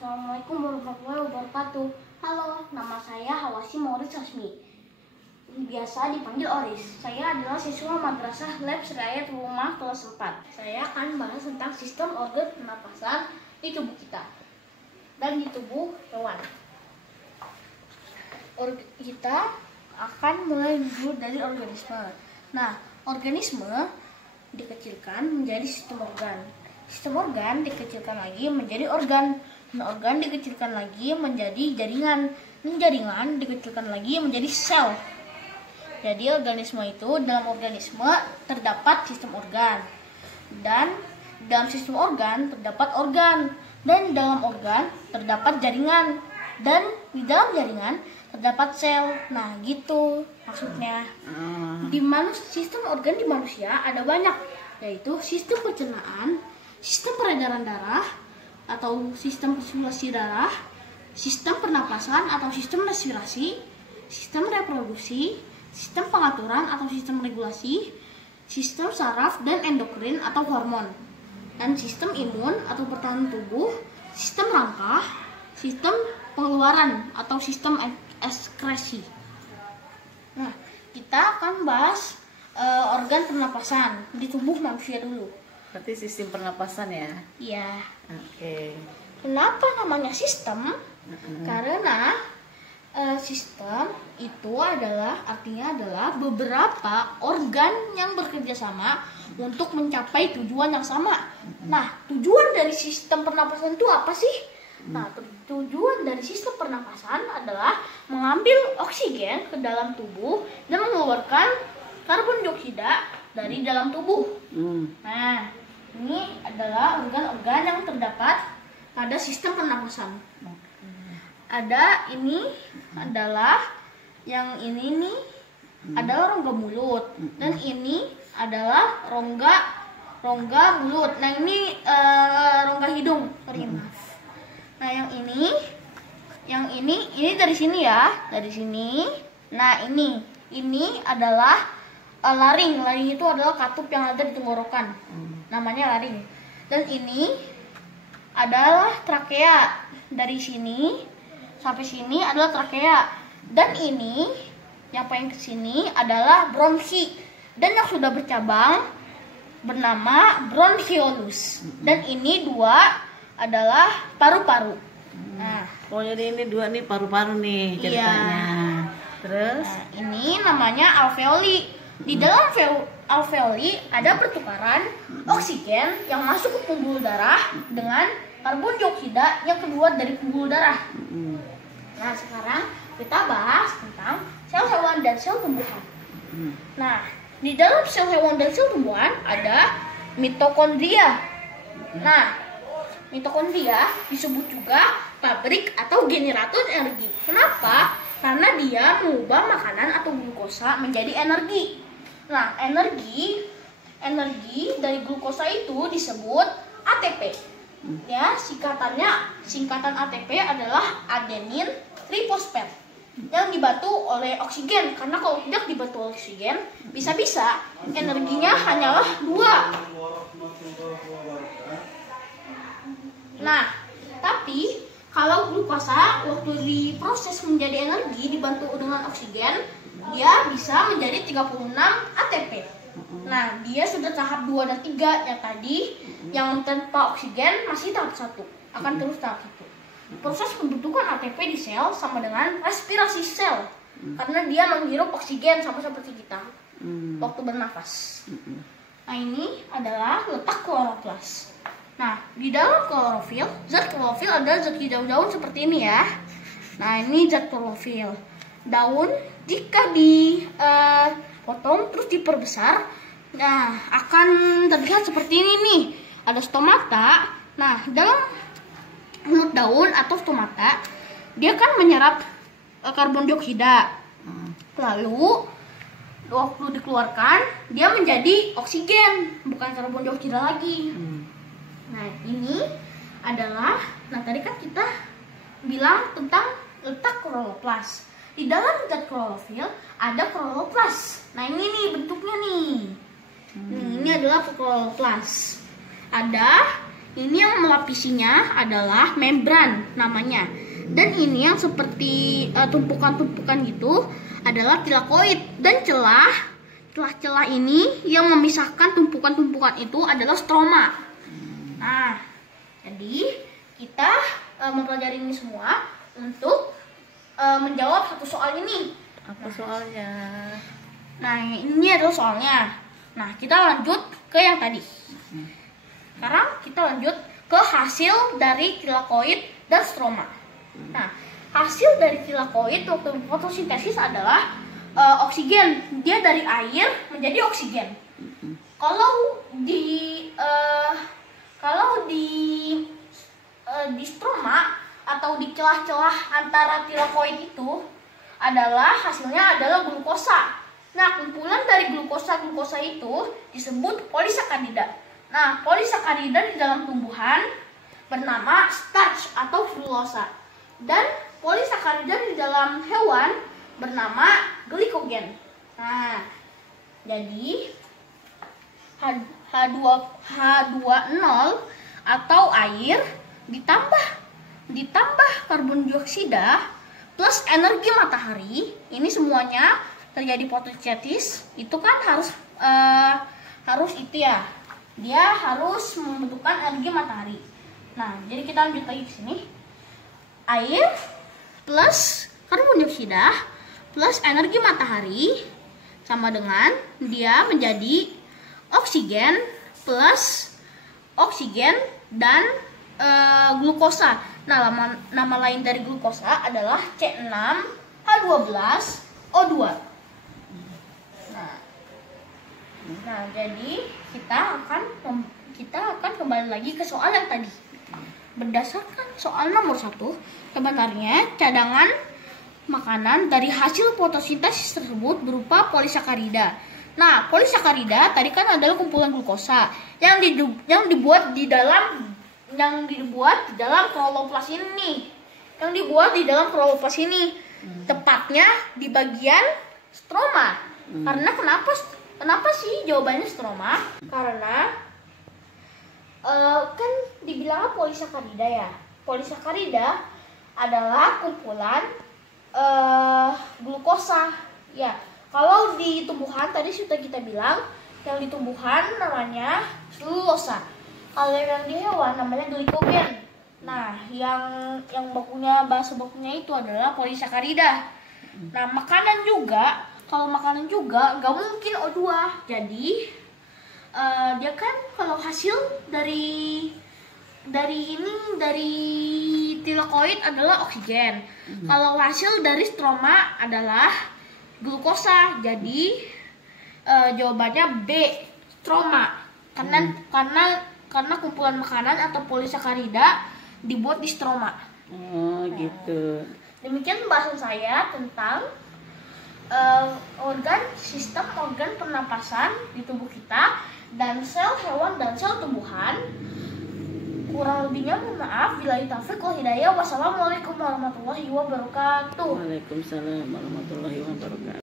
Assalamualaikum warahmatullahi wabarakatuh. Halo, nama saya Hawasi Maurice Hasmi, biasa dipanggil Oris. Saya adalah siswa Madrasah Lab Serayat Rumah kelas 4. Saya akan bahas tentang sistem organ pernapasan di tubuh kita dan di tubuh hewan. Kita akan mulai dulu dari organisme. Nah, organisme dikecilkan menjadi sistem organ. Sistem organ dikecilkan lagi menjadi organ. Nah, organ dikecilkan lagi menjadi jaringan. Jaringan dikecilkan lagi menjadi sel. Jadi organisme itu, dalam organisme terdapat sistem organ. Dan dalam sistem organ terdapat organ. Dan dalam organ terdapat jaringan. Dan di dalam jaringan terdapat sel. Nah, gitu maksudnya. Di sistem organ di manusia ada banyak, yaitu sistem pencernaan, sistem peredaran darah atau sistem sirkulasi darah, sistem pernapasan atau sistem respirasi, sistem reproduksi, sistem pengaturan atau sistem regulasi, sistem saraf dan endokrin atau hormon, dan sistem imun atau pertahanan tubuh, sistem rangka, sistem pengeluaran atau sistem ekskresi. Nah, kita akan bahas organ pernapasan di tubuh manusia dulu. Berarti sistem pernapasan ya? Iya. Oke. Kenapa namanya sistem? Karena sistem itu artinya adalah beberapa organ yang bekerja sama untuk mencapai tujuan yang sama. Nah, tujuan dari sistem pernapasan itu apa sih? Nah, tujuan dari sistem pernapasan adalah mengambil oksigen ke dalam tubuh dan mengeluarkan karbon dioksida dari dalam tubuh. Nah, ini adalah organ-organ yang terdapat pada sistem pernapasan. Ada ini adalah yang ini nih adalah rongga mulut, dan ini adalah rongga mulut. Nah, ini rongga hidung. Sorry, maaf. Nah, yang ini dari sini ya, dari sini. Nah, ini adalah laring. Laring itu adalah katup yang ada di tenggorokan. Namanya laring. Dan ini adalah trakea. Dari sini sampai sini adalah trakea. Dan ini yang paling ke sini adalah bronki. Dan yang sudah bercabang bernama bronchiolus. Dan ini dua adalah paru-paru. Nah, jadi ini dua nih paru-paru nih ceritanya. Iya. Terus ini namanya alveoli. Di dalam alveoli ada pertukaran oksigen yang masuk ke pembuluh darah dengan karbon dioksida yang keluar dari pembuluh darah. Nah, sekarang kita bahas tentang sel hewan dan sel tumbuhan. Nah, di dalam sel hewan dan sel tumbuhan ada mitokondria. Nah, mitokondria disebut juga pabrik atau generator energi. Kenapa? Karena dia mengubah makanan atau glukosa menjadi energi. Nah, energi dari glukosa itu disebut ATP. Ya, singkatan ATP adalah adenin trifosfat yang dibantu oleh oksigen. Karena kalau tidak dibantu oksigen, bisa-bisa energinya hanyalah 2. Nah, tapi kalau glukosa waktu diproses menjadi energi dibantu dengan oksigen, dia bisa menjadi 36 ATP. Nah, dia sudah tahap 2 dan 3 yang tadi yang tanpa oksigen masih tahap 1. Akan terus tahap 1. Proses pembentukan ATP di sel sama dengan respirasi sel. Karena dia menghirup oksigen sama seperti kita waktu bernafas. Nah, ini adalah letak kloroplas. Nah, di dalam klorofil, zat klorofil adalah zat hijau daun seperti ini ya. Nah, ini zat klorofil. Daun jika dipotong terus diperbesar, nah akan terlihat seperti ini nih. Ada stomata. Nah, dalam mulut daun atau stomata, dia kan menyerap karbon dioksida. Lalu waktu dikeluarkan, dia menjadi oksigen, bukan karbon dioksida lagi. Nah, ini adalah, tadi kan kita bilang tentang letak kloroplas. Di dalam zat klorofil ada kloroplas. Nah, ini nih bentuknya nih. Ini adalah kloroplas. Ada Ini yang melapisinya adalah membran namanya. Dan ini yang seperti tumpukan-tumpukan gitu adalah tilakoid. Dan celah-celah ini yang memisahkan tumpukan-tumpukan itu adalah stroma. Nah, jadi kita mempelajari ini semua untuk menjawab satu soal ini. Apa soalnya? Nah, ini adalah soalnya. Nah, kita lanjut ke yang tadi. Sekarang kita lanjut ke hasil dari tilakoid dan stroma. Nah, hasil dari tilakoid waktu fotosintesis adalah oksigen. Dia dari air menjadi oksigen. Kalau di stroma atau di celah-celah antara tilakoid itu adalah hasilnya adalah glukosa. Nah, kumpulan dari glukosa itu disebut polisakarida. Nah, polisakarida di dalam tumbuhan bernama starch atau frulosa. Dan polisakarida di dalam hewan bernama glikogen. Nah, jadi H2O atau air ditambah karbon dioksida plus energi matahari, ini semuanya terjadi fotosintesis. Itu kan harus itu ya. Dia harus membutuhkan energi matahari. Nah, jadi kita lanjut lagi ke sini. Air plus karbon dioksida plus energi matahari sama dengan dia menjadi oksigen plus oksigen dan glukosa. Nah, nama lain dari glukosa adalah C6H12O2. Nah, jadi kita akan kembali lagi ke soal yang tadi. Berdasarkan soal nomor 1, sebenarnya cadangan makanan dari hasil fotosintesis tersebut berupa polisakarida. Nah, polisakarida tadi kan adalah kumpulan glukosa yang dibuat di dalam kloroplas ini. Tepatnya di bagian stroma. Karena kenapa sih jawabannya stroma? Karena kan dibilang polisakarida ya. Polisakarida adalah kumpulan glukosa. Ya, kalau di tumbuhan tadi sudah kita bilang, yang di tumbuhan namanya selulosa. Kalau yang di hewan namanya glikogen. Nah, yang bahasa bakunya itu adalah polisakarida. Nah, kalau makanan juga nggak mungkin O2. Jadi dia kan kalau hasil dari tilakoid adalah oksigen. Kalau hasil dari stroma adalah glukosa. Jadi jawabannya B, stroma. Karena kumpulan makanan atau polisakarida dibuat di stroma. Oh, gitu. Demikian pembahasan saya tentang sistem organ pernapasan di tubuh kita dan sel hewan dan sel tumbuhan. Kurang lebihnya mohon maaf. Billahi taufiq wal hidayah. Wassalamualaikum warahmatullahi wabarakatuh. Waalaikumsalam warahmatullahi wabarakatuh.